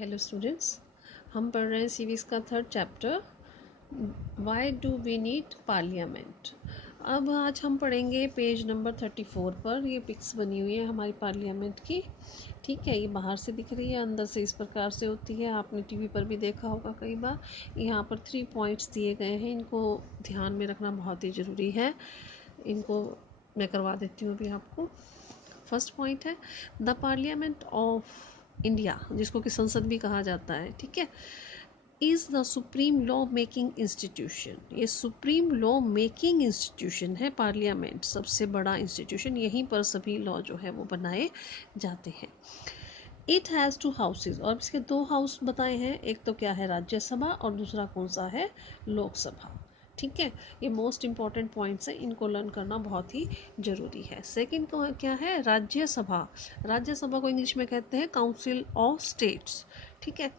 Hello students, हम पढ़ रहे हैं सीरीज़ का third chapter why do we need parliament. अब आज हम पढ़ेंगे पेज नंबर 34 पर। ये पिक्स बनी हुई है हमारी पार्लियामेंट की। ठीक है, ये बाहर से दिख रही है, अंदर से इस प्रकार से होती है। आपने टीवी पर भी देखा होगा कई बार। यहाँ पर 3 पॉइंट्स दिए गए हैं, इनको ध्यान में रखना बहुत ही ज़रूरी है। इनको मैं करवा देती हूँ अभी आपको। फर्स्ट पॉइंट है द पार्लियामेंट ऑफ इंडिया, जिसको कि संसद भी कहा जाता है, ठीक है, is the supreme law making institution. ये सुप्रीम लॉ मेकिंग इंस्टीट्यूशन है पार्लियामेंट, सबसे बड़ा इंस्टीट्यूशन। यहीं पर सभी लॉ जो है वो बनाए जाते हैं। इट हैज़ 2 हाउसेज, और इसके 2 हाउस बताए हैं। एक तो क्या है, राज्यसभा, और दूसरा कौन सा है, लोकसभा। ठीक है, ये मोस्ट इंपॉर्टेंट पॉइंट्स हैं, इनको लर्न करना बहुत ही ज़रूरी है। सेकंड को क्या है, राज्यसभा। राज्यसभा को इंग्लिश में कहते हैं काउंसिल ऑफ स्टेट्स। ठीक है,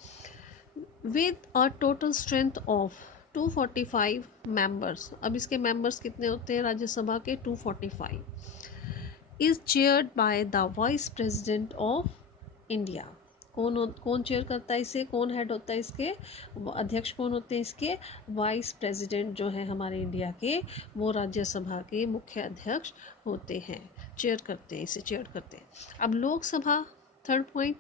with a total strength of 245 members. अब इसके मेंबर्स कितने होते हैं राज्यसभा के, 245। Is chaired by the vice president of India. कौन चेयर करता है इसे, कौन हेड होता है इसके, अध्यक्ष कौन होते हैं इसके, वाइस प्रेसिडेंट जो है हमारे इंडिया के, वो राज्यसभा के मुख्य अध्यक्ष होते हैं, चेयर करते हैं, इसे चेयर करते हैं। अब लोकसभा, थर्ड पॉइंट,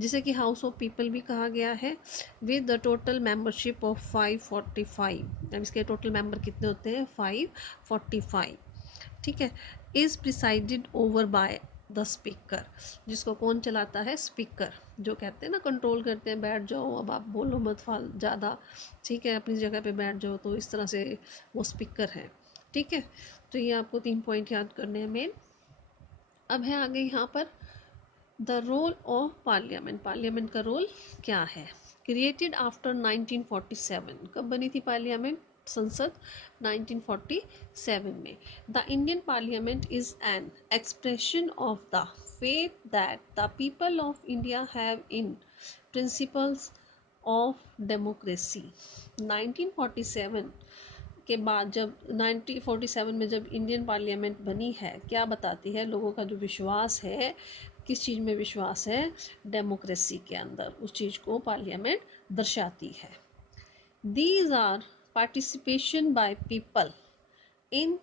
जिसे कि हाउस ऑफ पीपल भी कहा गया है, with the total membership of 545। अब इसके टोटल मेंबर कितने होते हैं, 545। ठीक है, is presided over by the speaker, जिसको कौन चलाता है, स्पीकर, जो कहते हैं ना, कंट्रोल करते हैं, बैठ जाओ अब आप बोलो मत फाल ज़्यादा, ठीक है, अपनी जगह पे बैठ जाओ, तो इस तरह से वो स्पीकर है। ठीक है, तो ये आपको 3 पॉइंट याद करने हैं मेन। अब है आगे यहाँ पर the role of parliament. Parliament का रोल क्या है, क्रिएटेड आफ्टर 1947। कब बनी थी पार्लियामेंट, संसद, 1947 में। The Indian parliament is an expression of the faith that the people of India have in principles of democracy. 1947 के बाद, जब 1947 में जब इंडियन पार्लियामेंट बनी है, क्या बताती है, लोगों का जो विश्वास है, किस चीज़ में विश्वास है, डेमोक्रेसी के अंदर, उस चीज़ को पार्लियामेंट दर्शाती है। These are participation by people in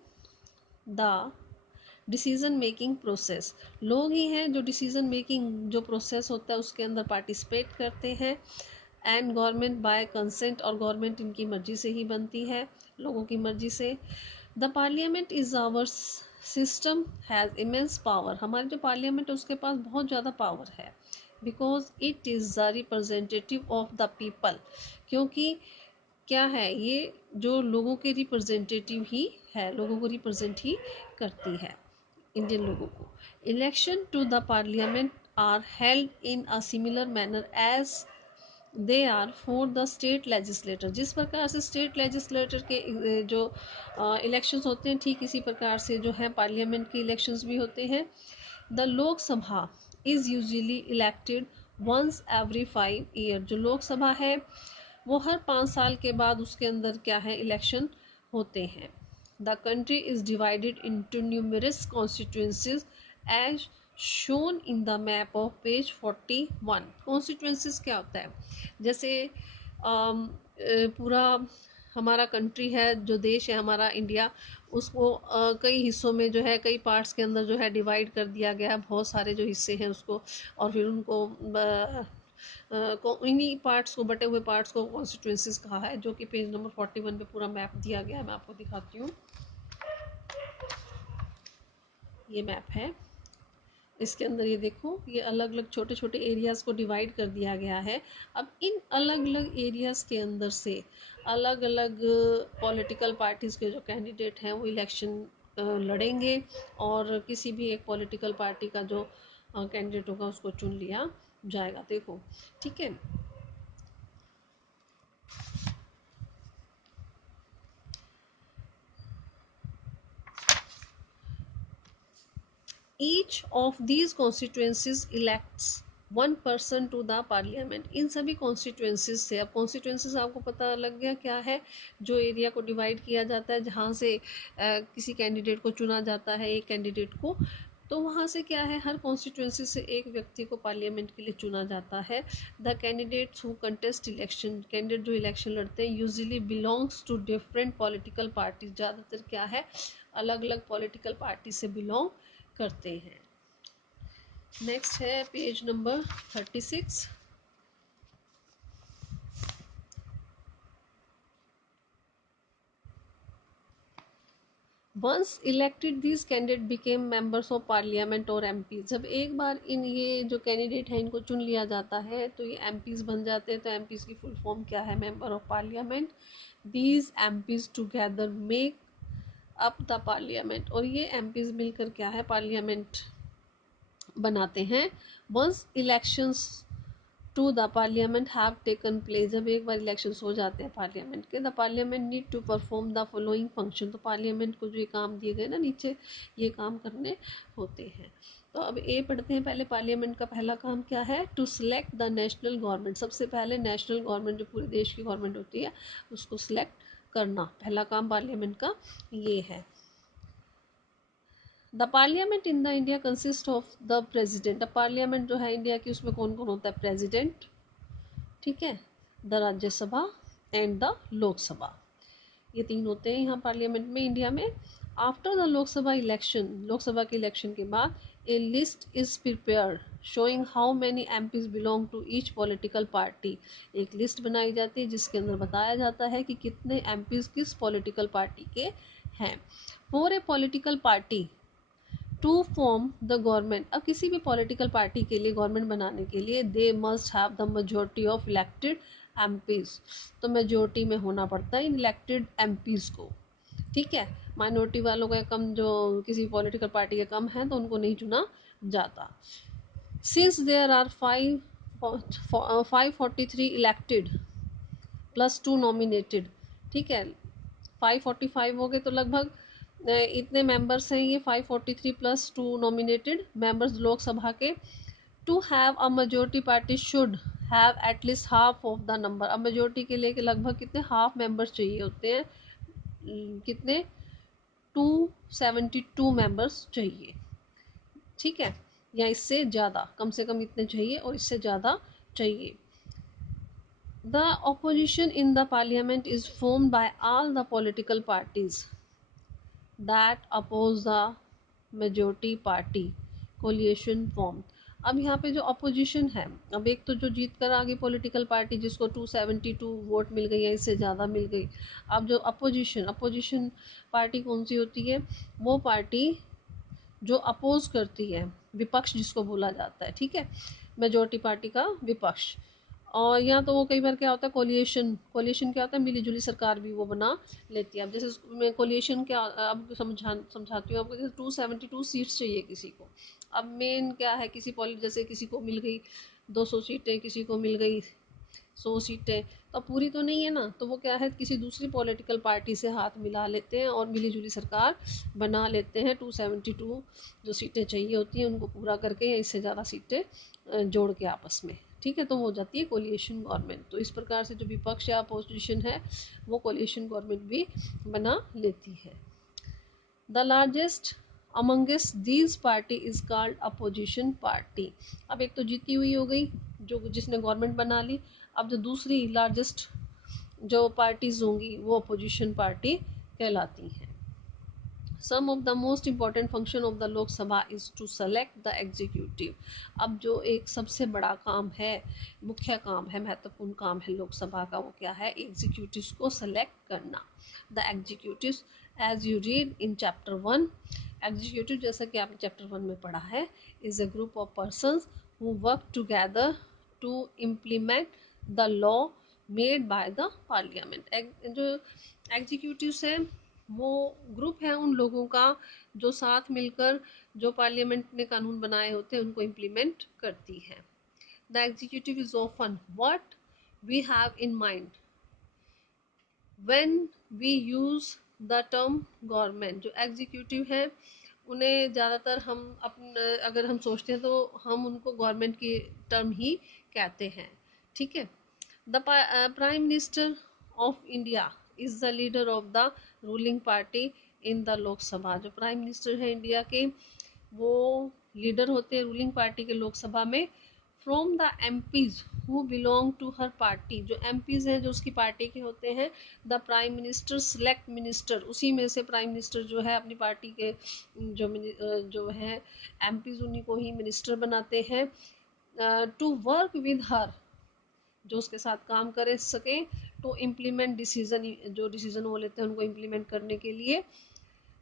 the decision making process. लोग ही हैं जो डिसीजन मेकिंग जो प्रोसेस होता है उसके अंदर पार्टिसिपेट करते हैं। एंड गवर्नमेंट बाय कंसेंट, और गवर्नमेंट इनकी मर्जी से ही बनती है, लोगों की मर्जी से। The parliament is our system has immense power. हमारे जो पार्लियामेंट है उसके पास बहुत ज़्यादा पावर है, because it is the representative of the people. क्योंकि क्या है, ये जो लोगों के रिप्रेजेंटेटिव ही है, लोगों को रिप्रेजेंट ही करती है, इंडियन लोगों को। Election to the parliament are held in a similar manner as they are for the state legislator. जिस प्रकार से स्टेट लेजिस्लेटर के जो इलेक्शंस होते हैं, ठीक इसी प्रकार से जो है पार्लियामेंट के इलेक्शंस भी होते हैं। The Lok Sabha is usually elected once every 5 year. जो लोकसभा है वो हर 5 साल के बाद उसके अंदर क्या है, इलेक्शन होते हैं। The country is divided into numerous constituencies as shown in the map of page 41। Constituencies क्या होता है, जैसे पूरा हमारा कंट्री है, जो देश है हमारा इंडिया, उसको कई हिस्सों में जो है, कई पार्ट्स के अंदर जो है डिवाइड कर दिया गया है, बहुत सारे जो हिस्से हैं उसको, और फिर उनको इन्हीं पार्ट्स को, बटे हुए पार्ट्स को कॉन्स्टिट्यूंसीज कहा है, जो कि पेज नंबर 41 पे पूरा मैप दिया गया है। मैं आपको दिखाती हूँ, ये मैप है, इसके अंदर ये देखो, ये अलग अलग छोटे छोटे एरियाज़ को डिवाइड कर दिया गया है। अब इन अलग अलग एरियाज़ के अंदर से अलग अलग पॉलिटिकल पार्टीज़ के जो कैंडिडेट हैं वो इलेक्शन लड़ेंगे, और किसी भी एक पॉलिटिकल पार्टी का जो कैंडिडेट होगा उसको चुन लिया जाएगा। देखो, ठीक है, each of these constituencies elects 1 person to the parliament. इन सभी कॉन्स्टिट्यूंसीज से, अब कॉन्स्टिट्यूंसीज आपको पता लग गया क्या है, जो एरिया को डिवाइड किया जाता है, जहाँ से किसी कैंडिडेट को चुना जाता है, एक कैंडिडेट को तो वहाँ से क्या है, हर कॉन्स्टिट्यूंसी से एक व्यक्ति को पार्लियामेंट के लिए चुना जाता है। The candidates who contest election, candidate जो इलेक्शन लड़ते हैं usually belongs to different political parties, ज़्यादातर क्या है अलग अलग पॉलिटिकल पार्टी से बिलोंग करते हैं। नेक्स्ट है page number 36। Once elected this candidate became members of parliament और एमपी। जब एक बार इन ये जो कैंडिडेट है इनको चुन लिया जाता है तो ये एमपीज बन जाते हैं। तो एमपीज की फुल फॉर्म क्या है, member of parliament. These MPs together make up the parliament, और ये एमपीज मिलकर क्या है पार्लियामेंट बनाते हैं। Once elections to the parliament have taken place, जब एक बार इलेक्शन हो जाते हैं पार्लियामेंट के, the parliament need to perform the following function. तो पार्लियामेंट को जो ये काम दिए गए ना नीचे, ये काम करने होते हैं। तो अब ए पढ़ते हैं पहले। पार्लियामेंट का पहला काम क्या है, to select the national government. सबसे पहले नेशनल गवर्नमेंट जो पूरे देश की गवर्नमेंट होती है उसको सिलेक्ट करना, पहला काम पार्लियामेंट का ये है। The parliament in the India consist of the president. The parliament जो है इंडिया की उसमें कौन कौन होता है, प्रेजिडेंट, ठीक है, the Rajya Sabha and the Lok Sabha, ये तीन होते हैं यहाँ पार्लियामेंट में इंडिया में। After the Lok Sabha election, Lok Sabha के इलेक्शन के बाद a list is prepared showing how many MPs belong to each political party. एक लिस्ट बनाई जाती है जिसके अंदर बताया जाता है कि कितने एमपीज किस पॉलिटिकल पार्टी के हैं। For a political party to form the government, अब किसी भी पॉलिटिकल पार्टी के लिए गवर्नमेंट बनाने के लिए they must have the majority of elected MPs. तो मेजोरिटी में होना पड़ता है इन इलेक्टेड एमपीज को, ठीक है। माइनॉरिटी वालों का कम, जो किसी पॉलिटिकल पार्टी के कम है तो उनको नहीं चुना जाता। Since there are 543 elected plus 2 nominated, ठीक है, 545 हो गए तो लगभग इतने मेंबर्स हैं ये 543 प्लस 2 नॉमिनेटेड मेंबर्स लोकसभा के। To have a majority party should have at least half of the number. अब मेजोरिटी के लिए कि लगभग कितने हाफ मेंबर्स चाहिए होते हैं, कितने 272 मेंबर्स चाहिए, ठीक है, या इससे ज़्यादा, कम से कम इतने चाहिए और इससे ज़्यादा चाहिए। The opposition in the parliament is formed by all the political parties that oppose the majority party coalition formed। अब यहाँ पे जो अपोजिशन है, अब एक तो जो जीत कर आ गई पॉलिटिकल पार्टी जिसको 272 वोट मिल गई या इससे ज़्यादा मिल गई। अब जो अपोजिशन पार्टी कौन सी होती है, वो पार्टी जो अपोज करती है, विपक्ष जिसको बोला जाता है, ठीक है, मेजोरिटी पार्टी का विपक्ष। और यहाँ तो वो कई बार क्या होता है कोलिएशन क्या होता है, मिली जुली सरकार भी वो बना लेती है। अब जैसे मैं कोलिएशन क्या, अब समझाती हूँ आपको। जैसे 272 सीट्स चाहिए किसी को। अब मेन क्या है, किसी जैसे किसी को मिल गई 200 सीटें, किसी को मिल गई 100 सीटें, तो पूरी तो नहीं है ना, तो वो क्या है किसी दूसरी पॉलिटिकल पार्टी से हाथ मिला लेते हैं और मिली जुली सरकार बना लेते हैं। 272 जो सीटें चाहिए होती हैं उनको पूरा करके या इससे ज़्यादा सीटें जोड़ के आपस में, ठीक है, तो हो जाती है कोलिएशन गवर्नमेंट। तो इस प्रकार से जो विपक्ष या अपोजिशन है वो कोलिएशन गवर्नमेंट भी बना लेती है। The largest amongst these party is called opposition party. अब एक तो जीती हुई हो गई जो जिसने गवर्नमेंट बना ली। अब जो दूसरी लार्जेस्ट जो पार्टीज होंगी वो अपोजिशन पार्टी कहलाती हैं। Some of the most important function of the Lok Sabha is to select the executive. अब जो एक सबसे बड़ा काम है, मुख्य काम है, महत्वपूर्ण काम है लोकसभा का, वो क्या है, एग्जीक्यूटिव को सेलेक्ट करना। The executive as you read in chapter 1, executive जैसा कि आपने चैप्टर 1 में पढ़ा है, is a group of persons who work together to implement the law made by the parliament. जो एग्जीक्यूटिव्स हैं वो ग्रुप है उन लोगों का जो साथ मिलकर जो पार्लियामेंट ने कानून बनाए होते हैं उनको इम्प्लीमेंट करती है। The executive is often what we have in mind when we use the term government. जो एग्जीक्यूटिव है उन्हें ज़्यादातर हम अपने अगर हम सोचते हैं तो हम उनको गवर्नमेंट की टर्म ही कहते हैं, ठीक है। The prime minister of India is the leader of the ruling party in the Lok Sabha. जो प्राइम मिनिस्टर है इंडिया के वो लीडर होते हैं रूलिंग पार्टी के लोकसभा में, from the MPs who belong to her party. जो एमपीज हैं जो उसकी पार्टी के होते हैं, the prime minister select minister, उसी में से प्राइम मिनिस्टर जो है अपनी पार्टी के जो है एमपीज उन्हीं को ही मिनिस्टर बनाते हैं, टू वर्क विद हर, जो उसके साथ काम करे सके, टू इम्प्लीमेंट डिसीजन, जो डिसीजन वो लेते हैं उनको इम्प्लीमेंट करने के लिए।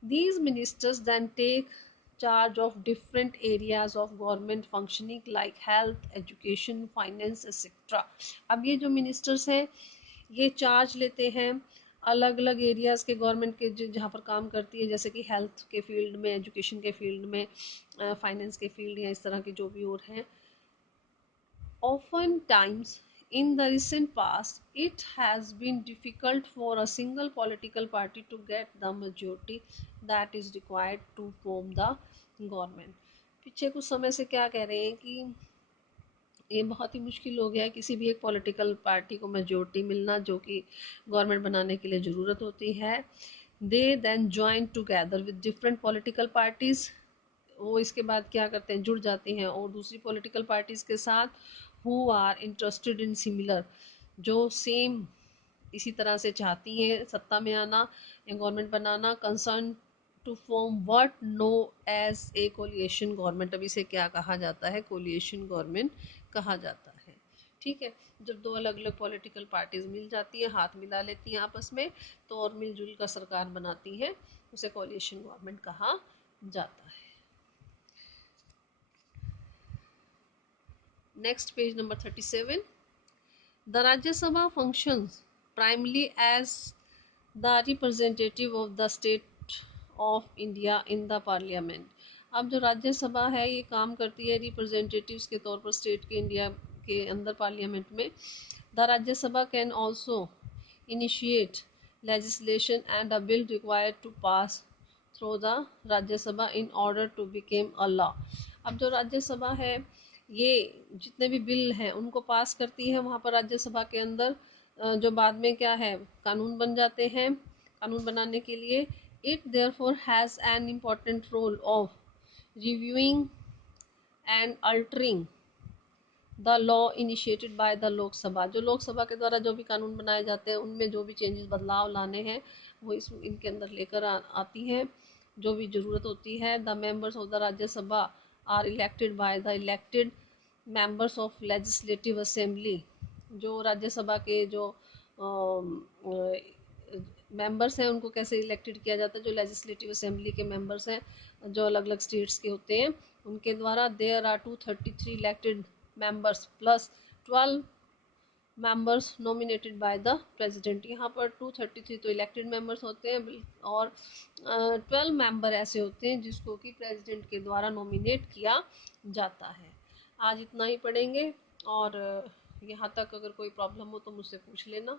These ministers then take charge of different areas of government functioning like health, education, finance, etc. अब ये जो मिनिस्टर्स हैं ये चार्ज लेते हैं अलग अलग एरियाज़ के गवर्नमेंट के जहाँ पर काम करती है, जैसे कि हेल्थ के फील्ड में, एजुकेशन के फील्ड में, फाइनेंस के फील्ड या इस तरह की जो भी और हैं। Oftentimes, in the recent past, it has been difficult for a single political party to get the majority that is required to form the government. पीछे कुछ समय से क्या कह रहे हैं कि ये बहुत ही मुश्किल हो गया है किसी भी एक पॉलिटिकल पार्टी को मेजोरिटी मिलना जो कि गवर्नमेंट बनाने के लिए ज़रूरत होती है। They then join together with different political parties, वो इसके बाद क्या करते हैं, जुड़ जाते हैं और दूसरी पॉलिटिकल पार्टीज़ के साथ, who are interested in similar, जो सेम इसी तरह से चाहती हैं सत्ता में आना या गवर्नमेंट बनाना, concern to form what know as a coalition government. अब इसे क्या कहा जाता है, कोलिएशन गवर्नमेंट कहा जाता है। ठीक है, जब दो अलग अलग पॉलिटिकल पार्टीज मिल जाती हैं, हाथ मिला लेती हैं आपस में, तो और मिलजुल कर सरकार बनाती हैं, उसे कोलिएशन गवर्नमेंट कहा जाता है। Next page number 37। The Rajya Sabha functions primarily as the representative of the state of India in the parliament। अब जो राज्यसभा है ये काम करती है रिप्रेजेंटेटिव्स के तौर पर स्टेट के इंडिया के अंदर पार्लियामेंट में। The Rajya Sabha can also initiate legislation and a bill required to pass through the Rajya Sabha in order to become a law। अब जो राज्यसभा है ये जितने भी बिल हैं उनको पास करती है वहाँ पर राज्यसभा के अंदर, जो बाद में क्या है कानून बन जाते हैं। कानून बनाने के लिए it therefore has an important role of reviewing and altering the law initiated by the Lok Sabha. जो लोकसभा के द्वारा जो भी कानून बनाए जाते हैं उनमें जो भी चेंजेस बदलाव लाने हैं वो इनके अंदर लेकर आती हैं जो भी ज़रूरत होती है। The members of the Rajya Sabha are elected by the elected members of legislative assembly. जो राज्यसभा के जो मेंबर्स हैं उनको कैसे इलेक्टेड किया जाता है, जो लेजिस्लेटिव असेंबली के मेंबर्स हैं जो अलग अलग स्टेट्स के होते हैं उनके द्वारा। There are 233 elected members plus 12 members nominated by the president. यहाँ पर 233 तो इलेक्टेड मेंबर्स होते हैं और 12 मेंबर ऐसे होते हैं जिसको कि प्रेसिडेंट के द्वारा नॉमिनेट किया जाता है। आज इतना ही पढ़ेंगे और यहाँ तक अगर कोई प्रॉब्लम हो तो मुझसे पूछ लेना।